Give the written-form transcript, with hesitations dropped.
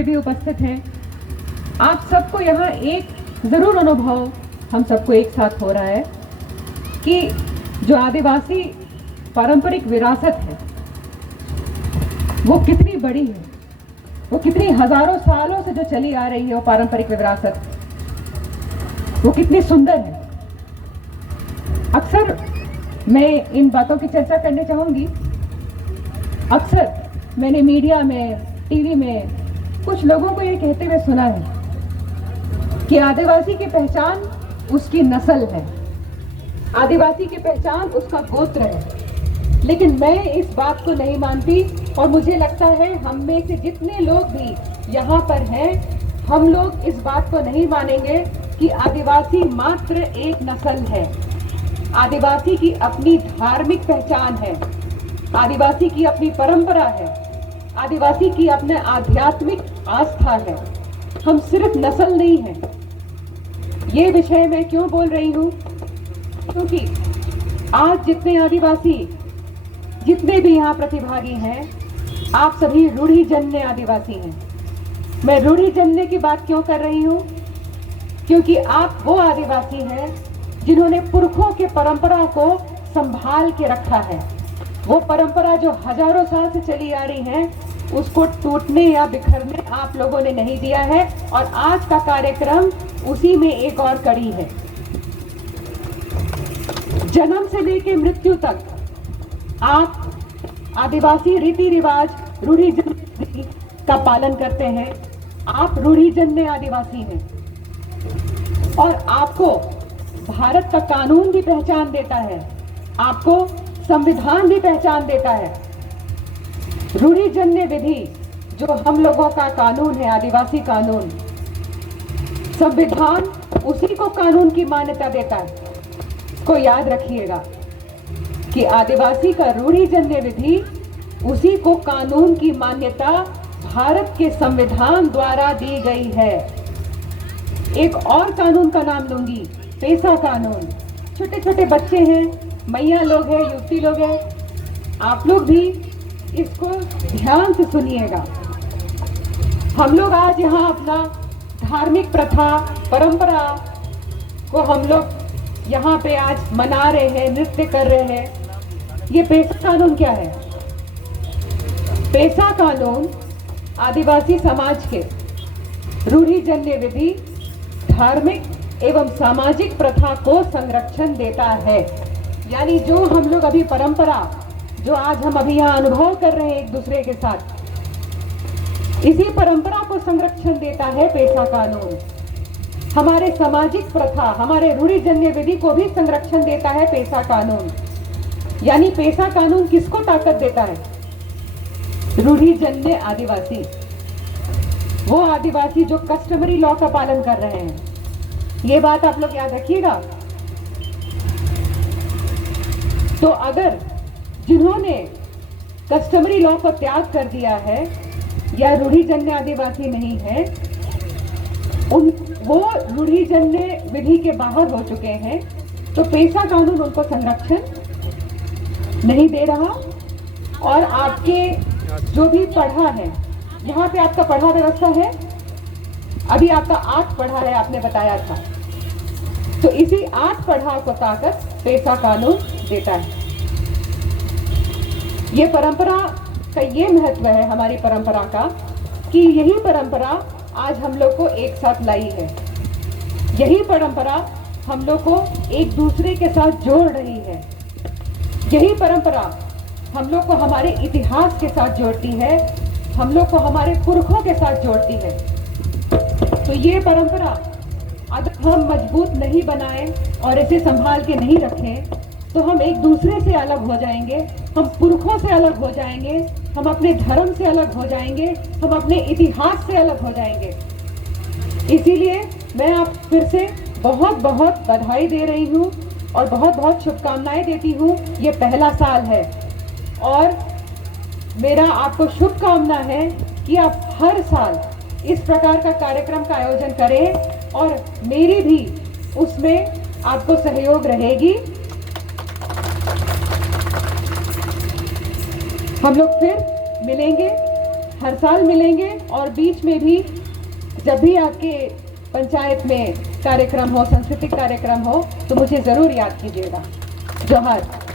पे भी उपस्थित हैं, आप सबको यहाँ एक ज़रूर अनुभव हम सबको एक साथ हो रहा है कि जो आदिवासी पारंपरिक विरासत है वो कितनी बड़ी है, वो कितनी हजारों सालों से जो चली आ रही है वो पारंपरिक विरासत, वो कितनी सुंदर है। अक्सर मैं इन बातों की चर्चा करने चाहूंगी। अक्सर मैंने मीडिया में, टीवी में कुछ लोगों को ये कहते हुए सुना है कि आदिवासी की पहचान उसकी नस्ल है, आदिवासी की पहचान उसका गोत्र है। लेकिन मैं इस बात को नहीं मानती और मुझे लगता है हम में से जितने लोग भी यहाँ पर हैं, हम लोग इस बात को नहीं मानेंगे कि आदिवासी मात्र एक नस्ल है। आदिवासी की अपनी धार्मिक पहचान है, आदिवासी की अपनी परंपरा है, आदिवासी की अपने आध्यात्मिक आस्था है। हम सिर्फ नस्ल नहीं हैं। ये विषय मैं क्यों बोल रही हूँ? क्योंकि आज जितने आदिवासी, जितने भी यहाँ प्रतिभागी हैं, आप सभी रूढ़िजन्य आदिवासी हैं। मैं रूढ़िजन्य की बात क्यों कर रही हूँ? क्योंकि आप वो आदिवासी हैं जिन्होंने पुरखों के परंपरा को संभाल के रखा है। वो परंपरा जो हजारों साल से चली आ रही है, उसको टूटने या बिखरने आप लोगों ने नहीं दिया है और आज का कार्यक्रम उसी में एक और कड़ी है। जन्म से लेकर मृत्यु तक आप आदिवासी रीति रिवाज, रूढ़िजन्य का पालन करते हैं। आप रूढ़िजन्य आदिवासी हैं और आपको भारत का कानून भी पहचान देता है, आपको संविधान भी पहचान देता है। रूढ़िजन्य विधि जो हम लोगों का कानून है, आदिवासी कानून, संविधान उसी को कानून की मान्यता देता है। इसको याद रखिएगा कि आदिवासी का रूढ़िजन्य विधि उसी को कानून की मान्यता भारत के संविधान द्वारा दी गई है। एक और कानून का नाम लूंगी, पेसा कानून। छोटे छोटे बच्चे हैं, मैया लोग हैं, युवती लोग हैं, आप लोग भी इसको ध्यान से सुनिएगा। हम लोग आज यहाँ अपना धार्मिक प्रथा, परंपरा को हम लोग यहाँ पे आज मना रहे हैं, नृत्य कर रहे हैं। ये पेसा कानून क्या है? पेसा कानून आदिवासी समाज के रूढ़िजन्य विधि, धार्मिक एवं सामाजिक प्रथा को संरक्षण देता है। यानी जो हम लोग अभी परंपरा, जो आज हम अभी यहाँ अनुभव कर रहे हैं एक दूसरे के साथ, इसी परंपरा को संरक्षण देता है पेसा कानून। हमारे सामाजिक प्रथा, हमारे रूढ़िजन्य विधि को भी संरक्षण देता है पेसा कानून। यानी पेसा कानून किसको ताकत देता है? रूढ़िजन्य आदिवासी, वो आदिवासी जो कस्टमरी लॉ का पालन कर रहे हैं। ये बात आप लोग याद रखिएगा। तो अगर जिन्होंने कस्टमरी लॉ को त्याग कर दिया है या रूढ़िजन्य आदिवासी नहीं है, वो रूढ़िजन्य विधि के बाहर हो चुके हैं, तो पेसा कानून उनको संरक्षण नहीं दे रहा। और आपके जो भी पढ़ा है, यहाँ पे आपका पढ़ा व्यवस्था है, अभी आपका 8 पढ़ा है, आपने बताया था, तो इसी 8 पढ़ा को ताकत पेसा कानून देता है। ये परंपरा का ये महत्व है हमारी परंपरा का कि यही परंपरा आज हम लोग को एक साथ लाई है। यही परंपरा हम लोग को एक दूसरे के साथ जोड़ रही है। यही परंपरा हम लोग को हमारे इतिहास के साथ जोड़ती है, हम लोग को हमारे पुरखों के साथ जोड़ती है। तो ये परंपरा अगर हम मजबूत नहीं बनाएं और इसे संभाल के नहीं रखें, तो हम एक दूसरे से अलग हो जाएंगे, हम पुरखों से अलग हो जाएंगे, हम अपने धर्म से अलग हो जाएंगे, हम अपने इतिहास से अलग हो जाएंगे। इसीलिए मैं आप फिर से बहुत बहुत बधाई दे रही हूँ और बहुत बहुत शुभकामनाएं देती हूँ। ये पहला साल है और मेरा आपको शुभकामना है कि आप हर साल इस प्रकार का कार्यक्रम का आयोजन करें और मेरी भी उसमें आपको सहयोग रहेगी। हम लोग फिर मिलेंगे, हर साल मिलेंगे और बीच में भी जब भी आपके पंचायत में कार्यक्रम हो, सांस्कृतिक कार्यक्रम हो, तो मुझे ज़रूर याद कीजिएगा। जोहार।